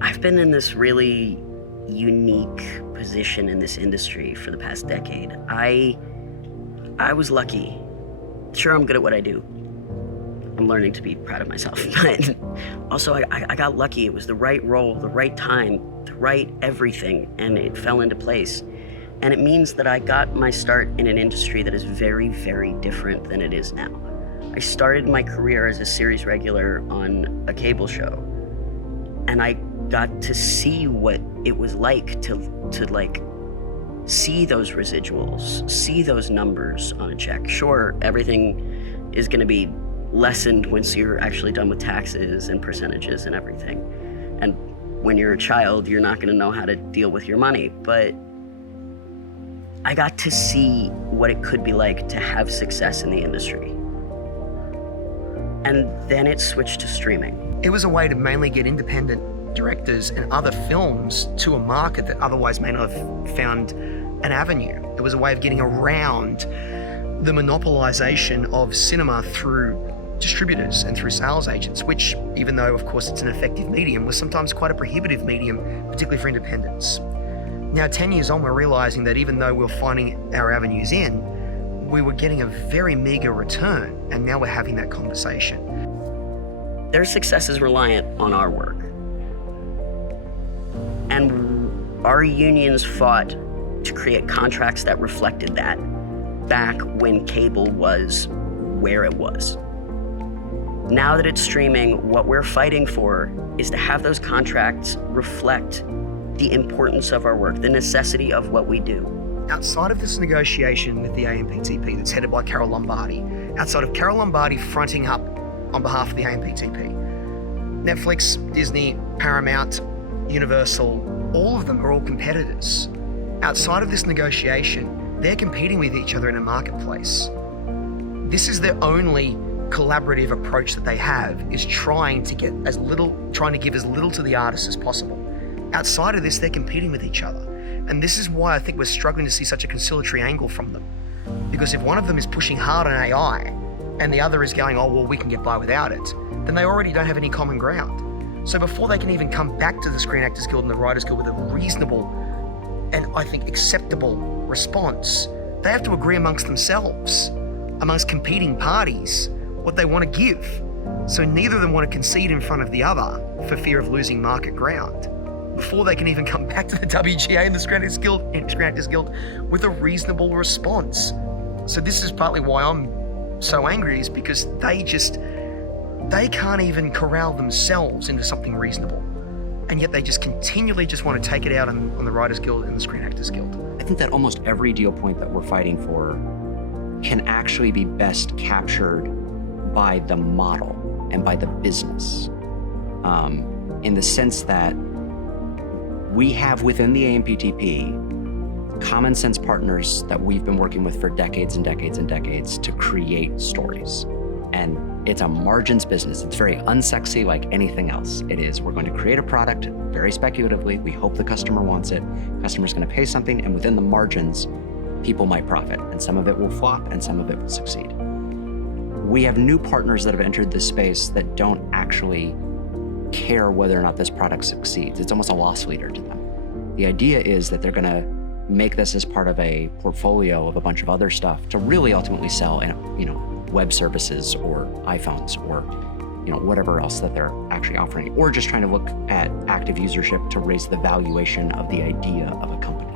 I've been in this really unique position in this industry for the past decade. I was lucky. Sure, I'm good at what I do. I'm learning to be proud of myself, but also I got lucky. It was the right role, the right time, the right everything, and it fell into place. And it means that I got my start in an industry that is very, very different than it is now. I started my career as a series regular on a cable show, and I got to see what it was like to see those residuals, see those numbers on a check. Sure, everything is gonna be lessened once you're actually done with taxes and percentages and everything. And when you're a child, you're not gonna know how to deal with your money, but I got to see what it could be like to have success in the industry. And then it switched to streaming. It was a way to mainly get independent directors and other films to a market that otherwise may not have found an avenue. It was a way of getting around the monopolization of cinema through distributors and through sales agents, which, even though of course it's an effective medium, was sometimes quite a prohibitive medium, particularly for independents. Now 10 years on, we're realizing that even though we're finding our avenues in, we were getting a very meager return, and now we're having that conversation. Their success is reliant on our work. And our unions fought to create contracts that reflected that back when cable was where it was. Now that it's streaming, what we're fighting for is to have those contracts reflect the importance of our work, the necessity of what we do. Outside of this negotiation with the AMPTP that's headed by Carol Lombardi, outside of Carol Lombardi fronting up on behalf of the AMPTP, Netflix, Disney, Paramount, Universal, all of them are all competitors. Outside of this negotiation, they're competing with each other in a marketplace. This is their only collaborative approach that they have, is trying to give as little to the artists as possible. Outside of this, they're competing with each other. And this is why I think we're struggling to see such a conciliatory angle from them. Because if one of them is pushing hard on AI and the other is going, oh, well, we can get by without it, then they already don't have any common ground. So before they can even come back to the Screen Actors Guild and the Writers Guild with a reasonable and I think acceptable response, they have to agree amongst themselves, amongst competing parties, what they want to give. So neither of them want to concede in front of the other for fear of losing market ground, before they can even come back to the WGA and the Screen Actors Guild with a reasonable response. So this is partly why I'm so angry, is because they can't even corral themselves into something reasonable. And yet they just continually just want to take it out on the Writers Guild and the Screen Actors Guild. I think that almost every deal point that we're fighting for can actually be best captured by the model and by the business. In the sense that we have within the AMPTP common sense partners that we've been working with for decades and decades and decades to create stories. And it's a margins business. It's very unsexy like anything else. It is, we're going to create a product very speculatively. We hope the customer wants it. Customer's going to pay something, and within the margins, people might profit. And some of it will flop and some of it will succeed. We have new partners that have entered this space that don't actually care whether or not this product succeeds. It's almost a loss leader to them. The idea is that they're going to make this as part of a portfolio of a bunch of other stuff to really ultimately sell in, web services or iPhones or, whatever else that they're actually offering, or just trying to look at active usership to raise the valuation of the idea of a company.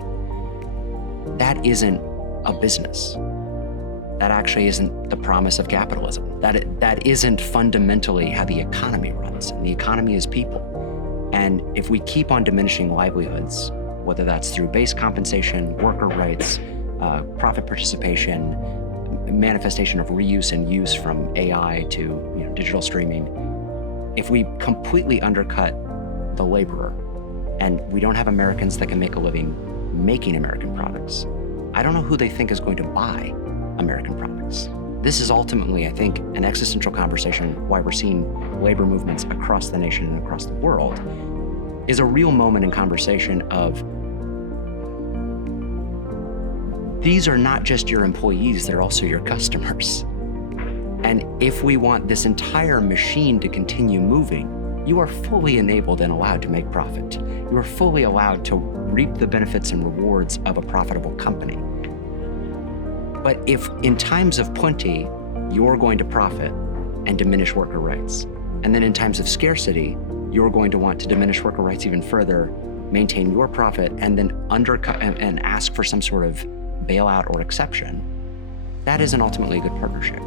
That isn't a business. That actually isn't the promise of capitalism. That isn't fundamentally how the economy runs. And the economy is people. And if we keep on diminishing livelihoods, whether that's through base compensation, worker rights, profit participation, manifestation of reuse and use from AI to digital streaming, if we completely undercut the laborer and we don't have Americans that can make a living making American products, I don't know who they think is going to buy American products. This is ultimately, I think, an existential conversation why we're seeing labor movements across the nation and across the world, is a real moment in conversation of these are not just your employees, they're also your customers. And if we want this entire machine to continue moving, you are fully enabled and allowed to make profit. You are fully allowed to reap the benefits and rewards of a profitable company. But if in times of plenty, you're going to profit and diminish worker rights, and then in times of scarcity, you're going to want to diminish worker rights even further, maintain your profit, and then undercut and ask for some sort of bailout or exception, that isn't ultimately a good partnership.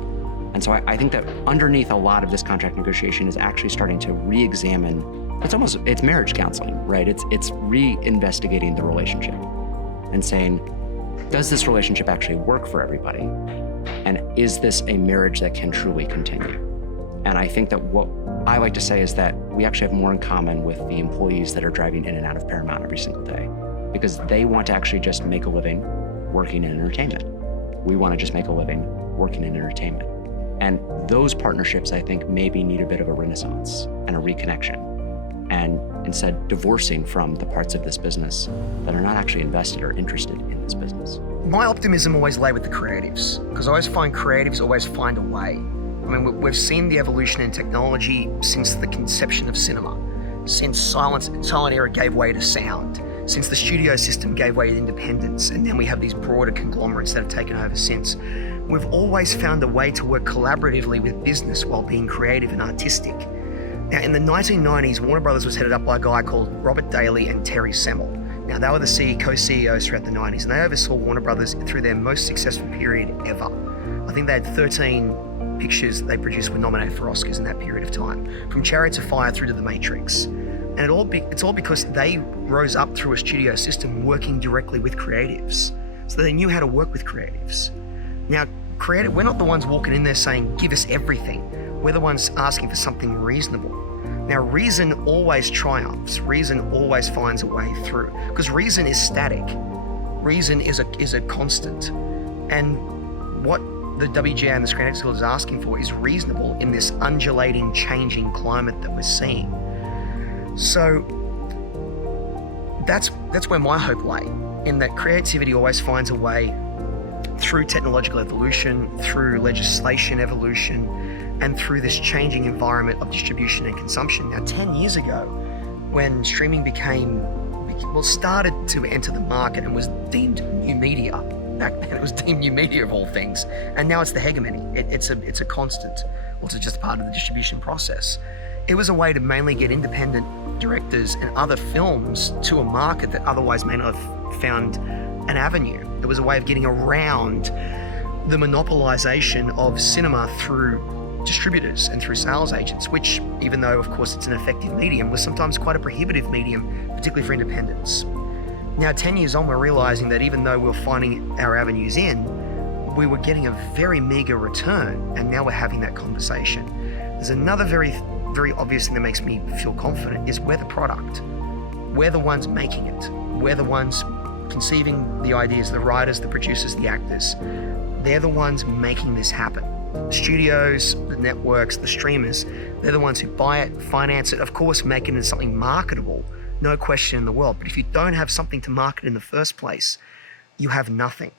And so I think that underneath a lot of this contract negotiation is actually starting to re-examine, it's marriage counseling, right? It's re-investigating the relationship and saying, does this relationship actually work for everybody? And is this a marriage that can truly continue? And I think that what I like to say is that we actually have more in common with the employees that are driving in and out of Paramount every single day, because they want to actually just make a living working in entertainment. We want to just make a living working in entertainment. And those partnerships, I think, maybe need a bit of a renaissance and a reconnection, and instead divorcing from the parts of this business that are not actually invested or interested in this business. My optimism always lay with the creatives, because I always find creatives always find a way. I mean, we've seen the evolution in technology since the conception of cinema, since silent era gave way to sound, since the studio system gave way to independence, and then we have these broader conglomerates that have taken over since. We've always found a way to work collaboratively with business while being creative and artistic. Now, in the 1990s, Warner Brothers was headed up by a guy called Robert Daly and Terry Semel. Now, they were the co-CEOs throughout the 90s, and they oversaw Warner Brothers through their most successful period ever. I think they had 13 pictures that they produced were nominated for Oscars in that period of time, from Chariots of Fire through to The Matrix. And it's all because they rose up through a studio system working directly with creatives. So they knew how to work with creatives. Now, we're not the ones walking in there saying, give us everything. We're the ones asking for something reasonable. Now, reason always triumphs. Reason always finds a way through, because reason is static. Reason is a constant. And what the WGA and the Screen Actors Guild is asking for is reasonable in this undulating, changing climate that we're seeing. So that's where my hope lay, in that creativity always finds a way through technological evolution, through legislation evolution, and through this changing environment of distribution and consumption. Now, 10 years ago, when streaming started to enter the market and was deemed new media, back then it was deemed new media of all things, and now it's the hegemony. It's a constant, it's just part of the distribution process. It was a way to mainly get independent directors and other films to a market that otherwise may not have found an avenue. It was a way of getting around the monopolization of cinema through distributors and through sales agents, which, even though of course it's an effective medium, was sometimes quite a prohibitive medium, particularly for independents. Now, 10 years on, we're realizing that even though we're finding our avenues in, we were getting a very meager return, and now we're having that conversation. There's another very obvious thing that makes me feel confident is we're the product. We're the ones making it. We're the ones conceiving the ideas, the writers, the producers, the actors. They're the ones making this happen. The studios, the networks, the streamers, they're the ones who buy it, finance it, of course, make it into something marketable, no question in the world. But if you don't have something to market in the first place, you have nothing.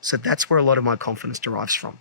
So that's where a lot of my confidence derives from.